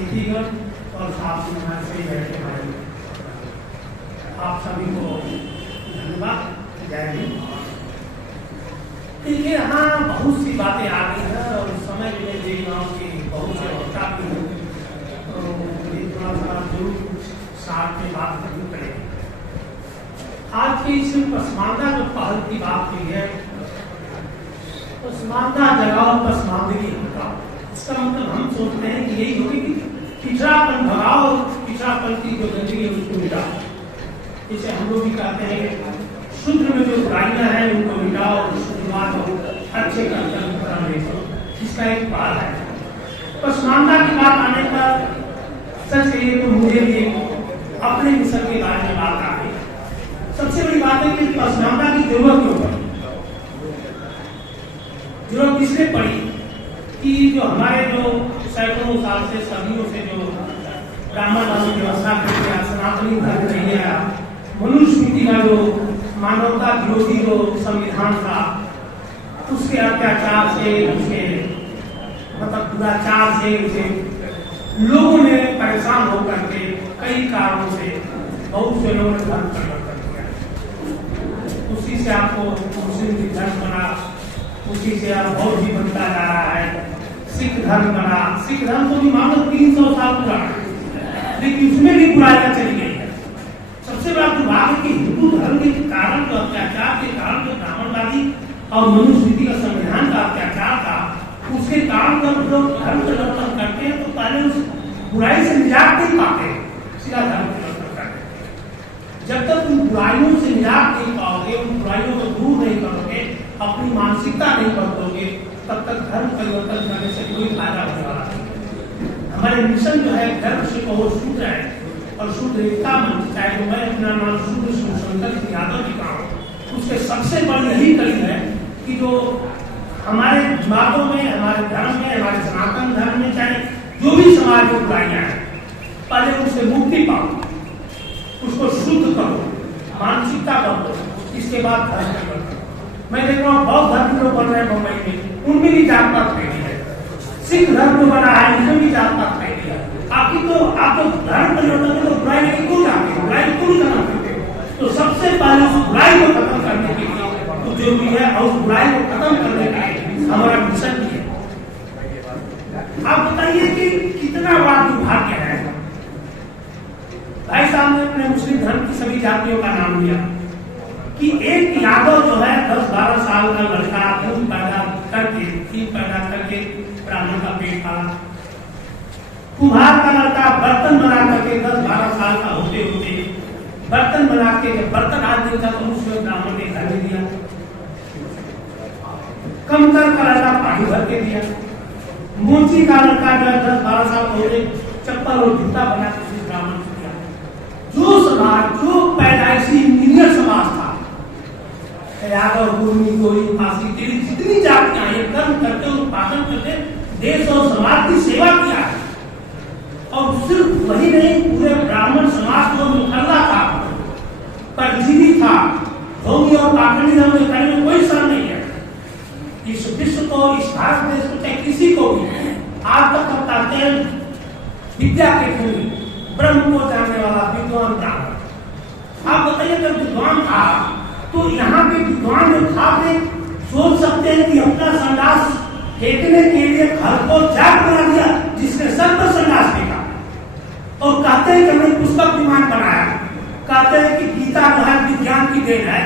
अतिथिगण और साथ में हमारे से बैठे भाई, आप सभी को धन्यवाद। जय हिंद। देखिए, यहाँ बहुत सी बातें आ गई हैं और समय में देख रहा हूँ कि बहुत से वक्ता भी हैं, तो मुझे थोड़ा सा जरूर साथ में बात करनी पड़ेगी। आज की इस पसमानदा जो पहल की बात हुई है, पसमानदा जगाओ पसमानदगी हटाओ, इसका मतलब हम सोचते हैं कि यही होगी कि पिछड़ापन भगाओ, पिछड़ापन की जो गंदगी है उसको मिटाओ। जैसे हम लोग भी कहते हैं शूद्र में जो बुराइयां हैं उनको मिटाओ, शुद्धवाद अच्छे का इसका एक पाल है। पसमानदा की बात आने पर सच कहिए तो मुझे भी अपने मिशन के बारे में बात आ गई। सबसे बड़ी बात है कि पसमानदा की जरूरत क्यों पड़ी। जरूरत इसलिए पड़ी कि जो हमारे जो सैकड़ों साल से सदियों से जो ब्राह्मण धर्म व्यवस्था कर दिया, सनातनी धर्म नहीं आया, मनुस्मृति का जो मानवता विरोधी जो संविधान था, उसके अत्याचार से, उसके मतलब दुराचार से उसे लोगों ने परेशान होकर के कई कारणों से बहुत से लोगों ने धर्म परिवर्तन किया। उसी से आपको मुस्लिम धर्म बना, उसी से अब बौद्ध भी बनता जा रहा है, सिख धर्म बना। सिख धर्म तो भी मानो 300 साल पुराना, लेकिन उसमें भी बुराइयां चली गई है। सबसे बड़ा दुर्भाग्य है कि हिंदू धर्म के कारण, जो अत्याचार के कारण, जो ब्राह्मणवादी और मनुस्मृति का संविधान का अत्याचार था, उसके कारण जब लोग धर्म परिवर्तन करते हैं तो पहले उस बुराई से निजात नहीं पाते, सीधा धर्म परिवर्तन करते हैं। जब तक उन बुराइयों से निजात नहीं पाओगे, उन बुराइयों को दूर नहीं करोगे, अपनी मानसिकता नहीं बदलोगे, तब तक धर्म परिवर्तन करने से कोई फायदा होने वाला नहीं। हमारे मिशन जो है धर्म से कहो शूद्र है और शुद्ध एकता मंच, चाहे तो मैं अपना नाम शुद्ध शंकर यादव जी का हूँ, उसके सबसे बड़ी यही कड़ी है कि जो हमारे दिमागों में, हमारे धर्म में, हमारे सनातन धर्म में, चाहे जो भी समाज में बुराइयां हैं, पहले उससे मुक्ति पाओ, उसको शुद्ध करो, मानसिकता बदलो, इसके बाद धर्म परिवर्तन। मैं देख रहा हूँ बहुत धर्म लोग बन रहे हैं मुंबई में, उनमें भी जात पात फैली है। सिख धर्म जो बना है उसमें भी जात पात फैली है। आप तो धर्म परिवर्तन में तो बुराई नहीं क्यों जाते हो, बुराई क्यों नहीं खत्म करते हो? तो सबसे पहले उस बुराई को खत्म करने के लिए तो जो भी है, और उस बुराई को खत्म करने के लिए हमारा मिशन भी है। आप बताइए कि कितना बड़ा दुर्भाग्य है। भाई साहब ने अपने मुस्लिम धर्म की सभी जातियों का नाम लिया कि एक यादव जो है 10-12 साल का लड़का दूध पैदा करके ब्राह्मण का पेट पाला, कुम्हार का लड़का बर्तन बना करके 10-12 साल का होते होते बर्तन बना के, जब बर्तन आज दिन था तो उसमें ब्राह्मण के घर में दिया, कमतर का लड़का पानी भर के दिया, मोची का लड़का जो 10-12 साल होते चप्पल और जूता बना के ब्राह्मण को दिया। जो समाज, जो पैदाइशी इंजीनियर समाज था, यादव, गुर्मी, गोरी, फांसी, तेरी जितनी जातियां ये कर्म करते, उत्पादन करते, देश और समाज की सेवा किया है। और सिर्फ वही नहीं, पूरे ब्राह्मण समाज को मुखल्ला था, परजीवी था, भोगी और पाखंडीज़म में करने में कोई शर्म नहीं है। इस विश्व को, इस भारत देश को, चाहे किसी को भी आज तक बताते हैं विद्या के धनी, ब्रह्म को जानने वाला विद्वान ब्राह्मण। आप बताइए जब विद्वान था तो यहाँ पे विद्वान जो था सोच सकते हैं कि अपना संन्यास फेंकने के लिए घर को जाग बना दिया, जिसने सर पर संन्यास फेंका, और कहते हैं कि हमने पुस्तक विमान बनाया, कहते हैं कि गीता जो है विज्ञान की देन है,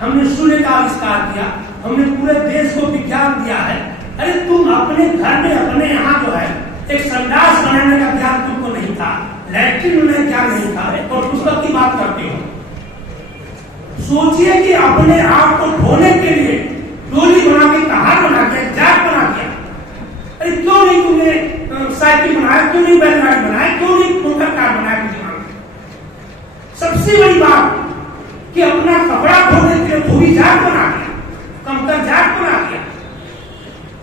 हमने सूर्य का आविष्कार किया, हमने पूरे देश को विज्ञान दिया है। अरे तुम अपने घर में, अपने यहाँ जो है एक संन्यास बनाने का ज्ञान तुमको नहीं था, लैट्रिन में ज्ञान नहीं था, और पुस्तक की बात करते हो। सोचिए कि अपने आप को धोने के लिए डोली बना के, कहार बना के, जाग बना के, अरे क्यों नहीं तुमने साइकिल बनाया, क्यों नहीं बैलगाड़ी बनाया, क्यों नहीं मोटर कार बनाया? सबसे बड़ी बात कि अपना कपड़ा धोने के लिए धोबी जाग बना दिया, कमतर जाग बना दिया,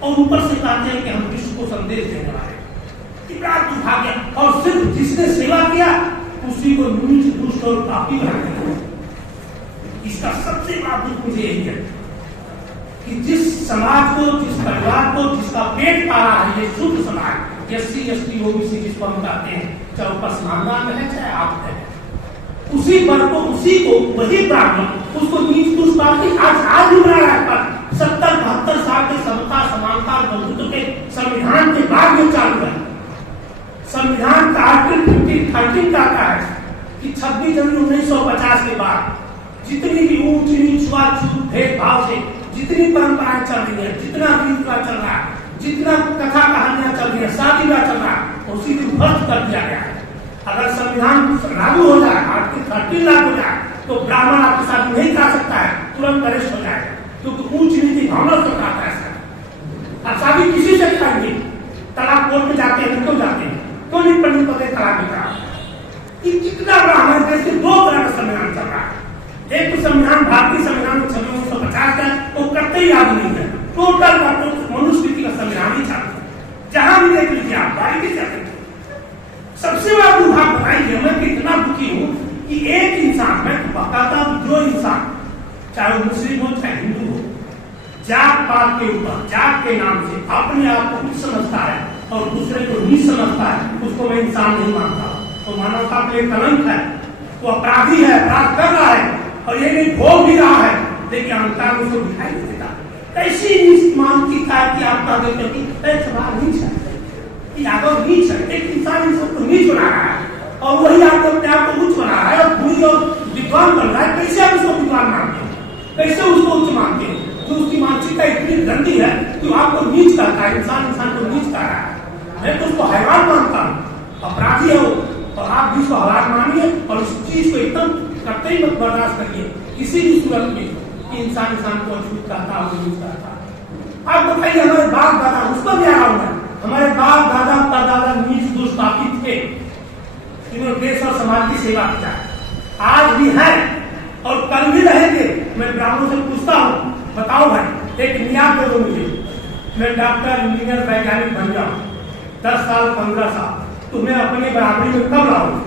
और ऊपर से कहते हैं कि हम विश्व को संदेश देने वाले। कितना दुर्भाग्य। और सिर्फ जिसने सेवा किया उसी को नीच, दुष्ट और पापी बना दिया। इसका सबसे बड़ा दुख मुझे यही है कि जिस समाज को, जिस परिवार को, जिसका पेट पाला है, ये शुद्ध समाज, SC ST OBC जिसको हम कहते हैं, चाहे वो पसमानदा में है चाहे आप है, उसी वर्ग को, उसी को, वही ब्राह्मण उसको नीच पुरुष पार्टी आज भी बना रहा है। 70-72 साल के समता समानता बंधुत्व के संविधान के बाद में चालू है। संविधान का आर्टिकल 13 कहता है कि 26 जनवरी 1950 के बाद जितनी भी ऊंच नीच छुआछूत भेदभाव से जितनी परंपराएं चल रही है, जितना रीत रिवाज चल रहा है, जितना कथा कहानियां चल रही है, शादी ब्याह चल रहा है, उसी दिन ध्वस्त कर दिया गया है। अगर संविधान लागू हो जाए, आर्टिकल 13 लागू हो जाए, तो ब्राह्मण आपके साथ नहीं कर सकता है, तुरंत अरेस्ट हो जाएगा, क्योंकि ऊंच नीति भावना से कहता है। अब शादी किसी से करेंगे, तलाक कोर्ट में जाते हैं, क्यों जाते हैं, क्यों नहीं पंडित पकड़े तलाक में करा। ये कितना बड़ा हमारे देश में 2 तरह का संविधान चल रहा है। एक तो संविधान भारतीय संविधान 1950 का, वो करते ही याद नहीं है, टोटल मनुस्मृति का संविधान ही चलता है। जहां भी देख लीजिए आप, बारीकी से सबसे बड़ा दुर्भाग बताइए, मैं कितना दुखी हूं कि एक इंसान, मैं बताता हूं, जो इंसान चाहे वो मुस्लिम हो चाहे हिंदू हो, जात पात के ऊपर, जात के नाम से अपने आप को उच्च समझता है और दूसरे को नीच समझता है, उसको मैं इंसान नहीं मानता। तो मानवता के लिए कलंक है, वो अपराधी है, अपराध कर रहा है और ये नहीं भोग भी रहा है, लेकिन अहंकार उसको दिखाई नहीं देता। ऐसी मानसिकता की आपका देखते कि सवाल नीच है, यादव नीच है, एक इंसान सबको नीच बना रहा है और वही आपको अपने आप को उच्च बना रहा है और पूरी और विद्वान बन रहा है। कैसे आप उसको विद्वान मानते हो, कैसे उसको उच्च मानते हो? जो उसकी मानसिकता इतनी गंदी है कि आपको नीच करता है, इंसान को नीच कर रहा है। मैं तो उसको हैवान मानता हूँ, अपराधी है वो, और आप भी उसको हैवान मानिए और इस चीज को एकदम करते ही मत बर्दाश्त करिए किसी भी सूरत में कि इंसान को अछूत करता है, नीच करता है। आप बताइए, हमारे बाप दादा, उसको भी आ रहा हूं, हमारे बाप दादा परदादा नीच दुष्पापी थे, इन्होंने देश और समाज की सेवा किया, आज भी है और कल भी रहेंगे। मैं ब्राह्मणों से पूछता हूँ, बताओ भाई, एक नियाद दे दो मुझे, मैं डॉक्टर, इंजीनियर, वैज्ञानिक बन जाऊं, 10 साल 15 साल, तुम्हें अपनी बराबरी में कब लाऊं?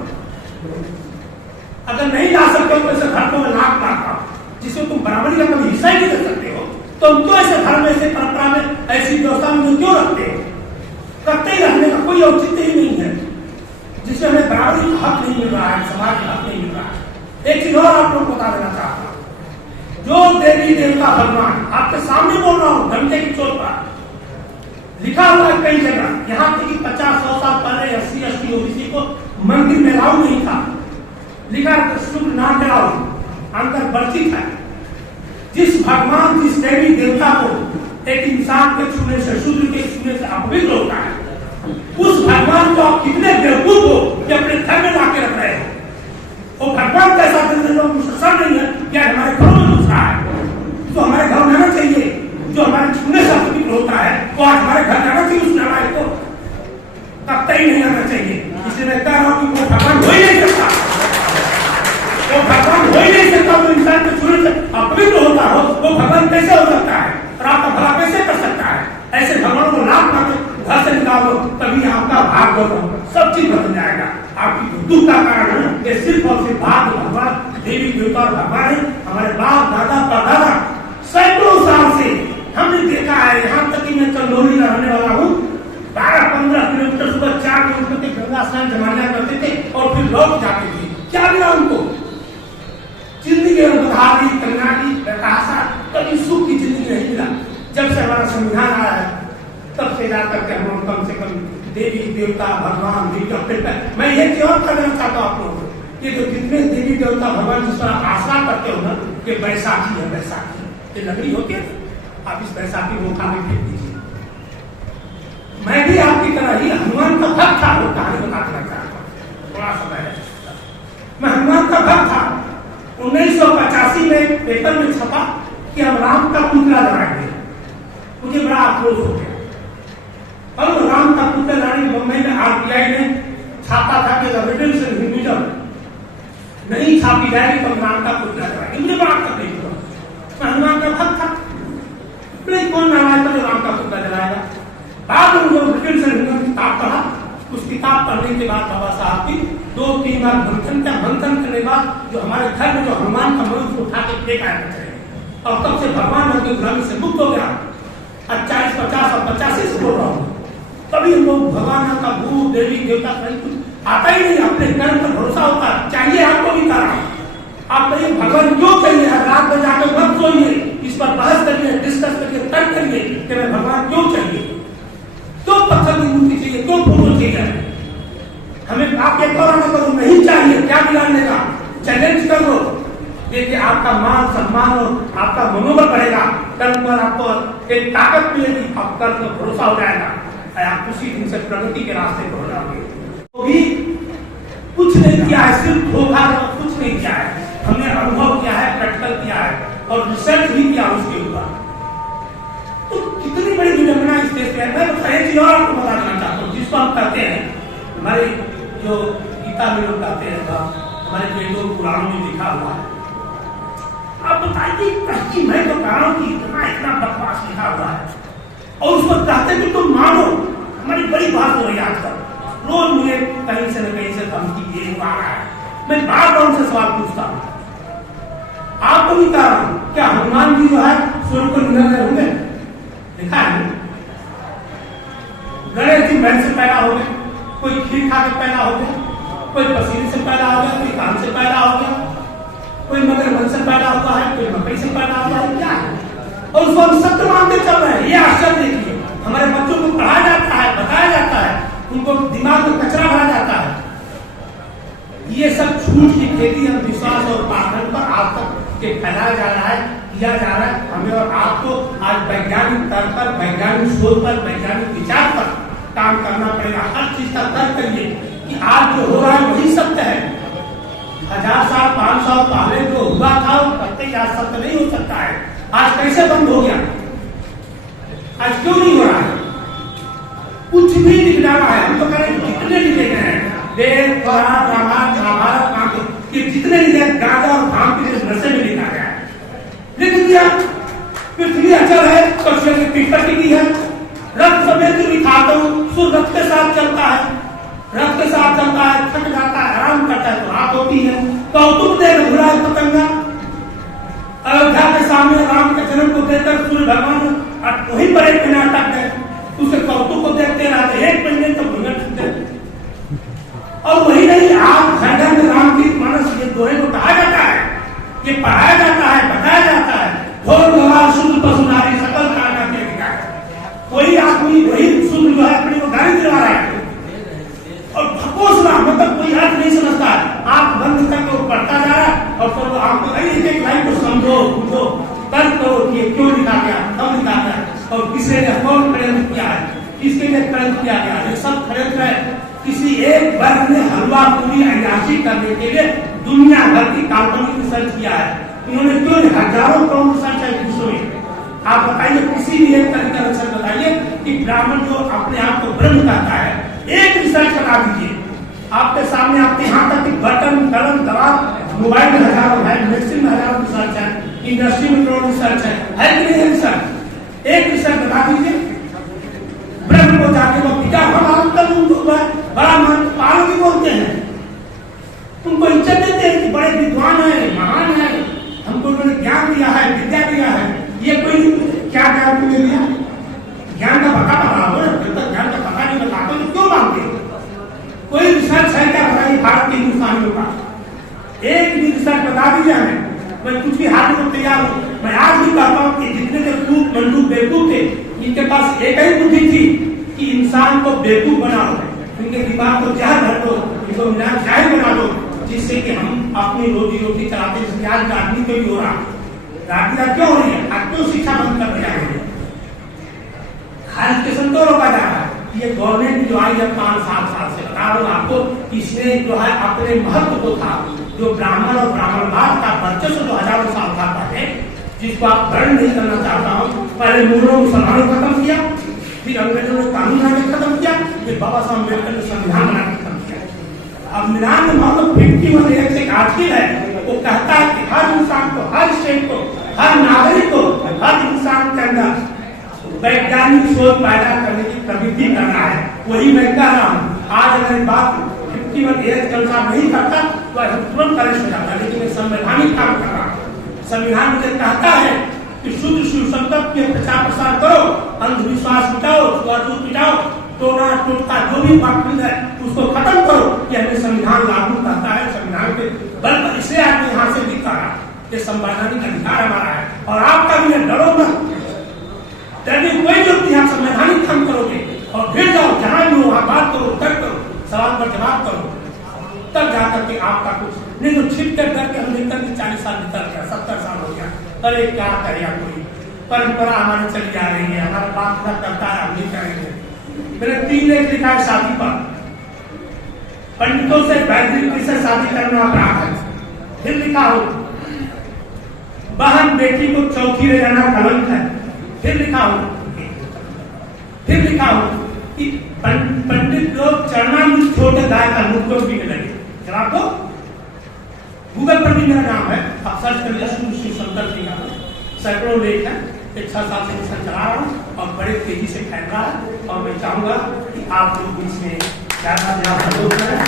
अगर नहीं ला सकते हो तो ऐसे धर्म में लाख मारता हूं, जिसमें तुम बराबरी का कभी हिस्सा ही नहीं दे सकते हो, तो हम क्यों ऐसे धर्म, ऐसे परंपरा में, ऐसी व्यवस्था में क्यों रखते हो? करते ही रहने का कोई औचित्य ही नहीं है, जिससे हमें बराबरी का हक नहीं मिल रहा है, समाज का हक नहीं मिल रहा है। एक चीज और आप लोग बता देना चाहता हूं, जो देवी देवता भगवान, आपके सामने बोल रहा हूं, घंटे की चोट पर लिखा हुआ है कई जगह, यहाँ तक कि 50-100 साल पहले SC ST OBC को मंदिर में अलाउ नहीं था, लिखा शुभ ना कराओ, अंतर वर्जित है। जिस भगवान, जिस देवी देवता को एक इंसान के छूने से, शूद्र के छूने से अपवित्र होता है, उस भगवान को आप कितने बेवकूफ हो कि अपने घर में लाके रख रहे हो। वो भगवान कैसा सब नहीं है कि हमारे घरों में घुस रहा है, तो हमारे घर में आना चाहिए, जो हमारे छूने से अपवित्र होता है वो आज हमारे घर में आना चाहिए, उसने हमारे को कतई नहीं आना चाहिए। इसलिए मैं कह रहा हूँ कि वो भगवान हो ही नहीं सकता, वो भगवान हो ही नहीं सकता, वो इंसान के छूने से अपवित्र होता हो, वो भगवान कैसे हो सकता है और आपका भला कैसे कर सकता है? ऐसे भगवान को लाभ मांगे, घर से निकालो, तभी आपका भाग होगा, सब चीज बदल जाएगा। आपकी दुख का कारण है ये सिर्फ और सिर्फ भाग भगवान, देवी देवता और भगवान है। हमारे बाप दादा परदादा सैकड़ों साल से हमने देखा है, यहाँ तक कि मैं चंदौली का रहने वाला हूँ, 12-15 किलोमीटर सुबह 4 किलोमीटर के गंगा स्नान जमाना करते थे और फिर लौट जाते थे। क्या मिला उनको? जिंदगी में बदहाली, तंगाली, बेतहाशा, कभी सुख की जिंदगी नहीं मिला। जब से हमारा संविधान आया है तब से जाकर के हम कम से कम देवी देवता भगवान मैं ये क्यों करना चाहता हूँ आप लोगों को, ये जो जितने देवी देवता भगवान जिस पर आप आस्था करते हो ना, ये बैसाखी है, बैसाखी ये लकड़ी होती है, आप इस बैसाखी को उठा के फेंक दीजिए। मैं भी आपकी तरह ही हनुमान का भक्त था, वो कहानी बता देना चाहता हूँ, थोड़ा समय है। मैं हनुमान का भक्त था। 1985 में पेपर में छपा कि हम राम का पुतला लगाएंगे, मुझे बड़ा आक्रोश हो गया। और राम का पुतला लाने मुंबई में RBI ने छापा था कि एविडेंस इन हिंदुइज्म नहीं छापी जाएगी तो राम का पुतला लगाएंगे, मुझे बड़ा तकलीफ हुआ। मैं हनुमान का भक्त था, कौन नाराज था जो राम का पुतला जलाएगा? बाद में मुझे एविडेंस इन हिंदुइज्म की किताब पढ़ा, उस किताब पढ़ने के बाद बाबा साहब की 2-3 बार मंथन करने के बाद जो हमारे घर में जो हनुमान का मनुष्य उठा के फेंका है, और तब से भगवान की गुलामी से मुक्त हो गया। 40, 50 और 85 से बोल रहा हूँ, कभी हम लोग भगवान का भूत देवी देवता कहीं कुछ आता ही नहीं, अपने कर्म पर भरोसा होता चाहिए आपको भी करा। आप कहिए भगवान क्यों चाहिए, रात में जाकर मत सोइए, इस पर बहस करिए, डिस्कस करिए, तर्क करिए कि मैं भगवान क्यों चाहिए, क्यों पत्थर की मूर्ति चाहिए, क्यों फोटो चाहिए हमें। आप एक और करो नहीं चाहिए, क्या बिगाड़ने का, चैलेंज कर लो। देखिए आपका मान सम्मान और आपका मनोबल बढ़ेगा, कर्म पर आपको एक ताकत मिलेगी, आप कर्म पर भरोसा हो जाएगा, आप उसी दिन से प्रगति के रास्ते पर हो जाओगे। तो भी कुछ नहीं किया है, सिर्फ धोखा कुछ नहीं किया है, हमने अनुभव किया है, प्रैक्टिकल किया है और रिसर्च भी किया उसके ऊपर। तो कितनी बड़ी विडंबना इस देश में। मैं एक चीज और आपको बता देना चाहता हूँ, जिसको हम कहते हैं हमारे जो गीता में लोग कहते हैं, हमारे वेदों पुराणों में लिखा हुआ है। आप बताइए कहीं मैं तो कह रहा हूँ कि इतना बकवास लिखा हुआ है और उसको कहते कि तुम मानो। हमारी बड़ी बात हो रही है आजकल, रोज मुझे कहीं से न कहीं से धमकी ये आ रहा है। मैं बार बार उनसे सवाल पूछता हूँ, आपको भी कह रहा हूँ, क्या हनुमान जी जो है सूर्य को निधन होंगे? लिखा है गणेश जी महल से पैदा हो गए, कोई खीर खा के पैदा हो गया, कोई पसीने से पैदा हो गया, कोई कान से पैदा हो गया, कोई मगरमच्छ से पैदा हुआ है, कोई मकई से पैदा हुआ है, क्या है? और उसको हम सत्य मानते चल रहे हैं। ये आश्चर्य देखिए, हमारे बच्चों को पढ़ाया जाता है, बताया जाता है, उनको दिमाग में कचरा भरा जाता है। ये सब झूठ की खेती अंधविश्वास और पाखंड पर आज तक के फैलाया जा रहा है, किया जा रहा है। हमें और आपको आज वैज्ञानिक तर्क पर, वैज्ञानिक शोध पर, वैज्ञानिक विचार पर काम करना पड़ेगा। हर चीज का तर्क करिए कि आज जो हो रहा है वही सत्य है। 1000 साल 500 पहले जो हुआ था वो कतई आज सत्य नहीं हो सकता है। आज कैसे बंद हो गया, आज क्यों नहीं हो रहा है? कुछ भी लिख डाला है, हम तो कह रहे हैं जितने लिखे गए हैं वेद, पुराण, रामायण, महाभारत, कि जितने लिखे गांजा और भांग के नशे में लिखा गया है, लिख दिया। पृथ्वी अचल है, पृथ्वी की टिकट टिकी है, रथ समेत भी खाता हूँ, सूर्य रथ के साथ चलता है, रथ के साथ चलता है, थक जाता है, आराम करता है तो रात होती है। कौतुक देख घुरा है पतंगा, अयोध्या के सामने राम के जन्म को देखकर सूर्य भगवान वहीं पर एक महीना अटक गए, उसके कौतुक को देखते रहते, 1 महीने तक भूंगे छूटे। और वही नहीं, आप घर घर में राम की मानस ये दोहे को कहा जाता है, ये पढ़ाया जाता है, बताया जाता है। ढोल गवार शुद्ध पशु नारी सकल कारणा के लिखा है। कोई आदमी वही शुद्ध जो है अपनी को गाली दिला रहा है और भकोसला, मतलब कोई अर्थ नहीं समझता है, आंख बंद करके वो पढ़ता जा रहा है और फिर वो आपको एक लाइन को समझो, पूछो, तर्क करो कि ये क्यों लिखा गया, कब लिखा गया और किसने कौन षड्यंत्र किया है, किसके लिए षड्यंत्र किया गया, ये सब षड्यंत्र है। किसी एक वर्ग ने हलवा पूरी अयाशी करने के लिए दुनिया भर की काल्पनिक रिसर्च किया है। इन्होंने क्यों हजारों करोड़ रिसर्च है विश्व में। आप बताइए किसी भी एक तरह का रिसर्च बताइए कि ब्राह्मण जो अपने आप को ब्रह्म कहता है, एक रिसर्च बता दीजिए आपके सामने। आपके यहाँ तक बटन, कलम, दवाब, मोबाइल में हजारों है, मेडिसिन में हजारों रिसर्च है, इंडस्ट्री में करोड़ रिसर्च है कि नहीं है रिसर्च? एक रिसर्च बता दीजिए। ब्रह्म को जाके वो क्या बड़ा मान पालो भी बोलते हैं, तुमको इज्जत देते हैं कि बड़े विद्वान है, महान है, हमको उन्होंने ज्ञान दिया है, विद्या दिया है। ये कोई क्या ज्ञान तुम्हें दिया? ज्ञान का पता बता दो, जब तक ज्ञान का पता नहीं बताते तो क्यों मांगते? कोई रिसर्च है क्या बताइए भारत के हिंदुस्तानियों का? एक भी रिसर्च बता दीजिए हमें, मैं कुछ भी हाथ में तैयार हूँ। मैं आज भी कहता हूँ कि जितने बेवकूफ मंडूक बेवकूफ थे, इनके पास एक ही बुद्धि थी कि इंसान को बेवकूफ बनाओ, इनके दिमाग को जहर भर दो, इनको जाहिर बना दो, जिससे कि हम अपनी रोजी रोटी चलाते हैं। आज राजनीति भी हो रहा है, राजनीति क्यों हो रही है? आज क्यों शिक्षा बंद कर दिया है? खाली किस्म तो रोका जा रहा है। ये गवर्नमेंट जो आई है 5-7 साल से, बता दो आपको, इसने जो है अपने महत्व को था, जो ब्राह्मण और ब्राह्मणवाद का वर्चस्व जो हजारों साल था पहले, जिसको आप ग्रहण नहीं करना चाहता हूँ। पहले मूलों मुसलमानों खत्म किया, फिर अंग्रेजों ने कानून बना के खत्म किया, फिर बाबा साहब अम्बेडकर ने संविधान बना के खत्म किया। अब मिलान में मतलब 51 एक आर्टिकल है, वो कहता है कि हर इंसान को, हर स्टेट को, हर नागरिक को, हर इंसान के अंदर वैज्ञानिक शोध पैदा करने की प्रवृत्ति करना है। वही मैं कह रहा हूँ। आज अगर बात 51 के अनुसार नहीं करता तो तुरंत अरेस्ट हो जाता है, लेकिन मैं संवैधानिक काम कर रहा हूँ। संविधान मुझे कहता है कि शुद्ध शिव संकल्प के प्रचार प्रसार करो, अंधविश्वास मिटाओ, छुआछूत मिटाओ, टोना टोटका जो भी पाखंड है उसको खत्म करो कि हमें संविधान लागू करता है, संविधान के बल पर इसे आपने यहाँ से भी कहा कि संवैधानिक अधिकार हमारा है और आपका भी डरो ना। यदि कोई व्यक्ति यहाँ संवैधानिक काम करोगे और फिर जाओ जहां भी हो वहां बात करो, तर्क करो, सवाल पर जवाब करो, तब जाकर के आपका कुछ नहीं तो छिप कर करके हम लेकर के 40 साल निकल गया, 70 साल हो गया। अरे क्या करेगा कोई, परंपरा हमारी चली जा रही है, हमारा बाप ना करता है, हम नहीं करेंगे। मैंने 3 लेख लिखा है शादी पर, पंडितों से वैदिक से शादी करना अपराध है। फिर लिखा हो बहन बेटी को चौकी ले जाना कलंक है। फिर लिखा हो कि पंडित लोग चरणामृत छोटे गाय का मुख को पीने लगे। जब आपको गूगल पर भी मेरा नाम है, आप सर्च कर लीजिए श्री शंकर सिंह, सैकड़ों लेख है, 6 साल से मिशन चला रहा हूँ और बड़े तेजी से फैल रहा है और मैं चाहूंगा कि आप लोग इसमें ज्यादा सहयोग करें।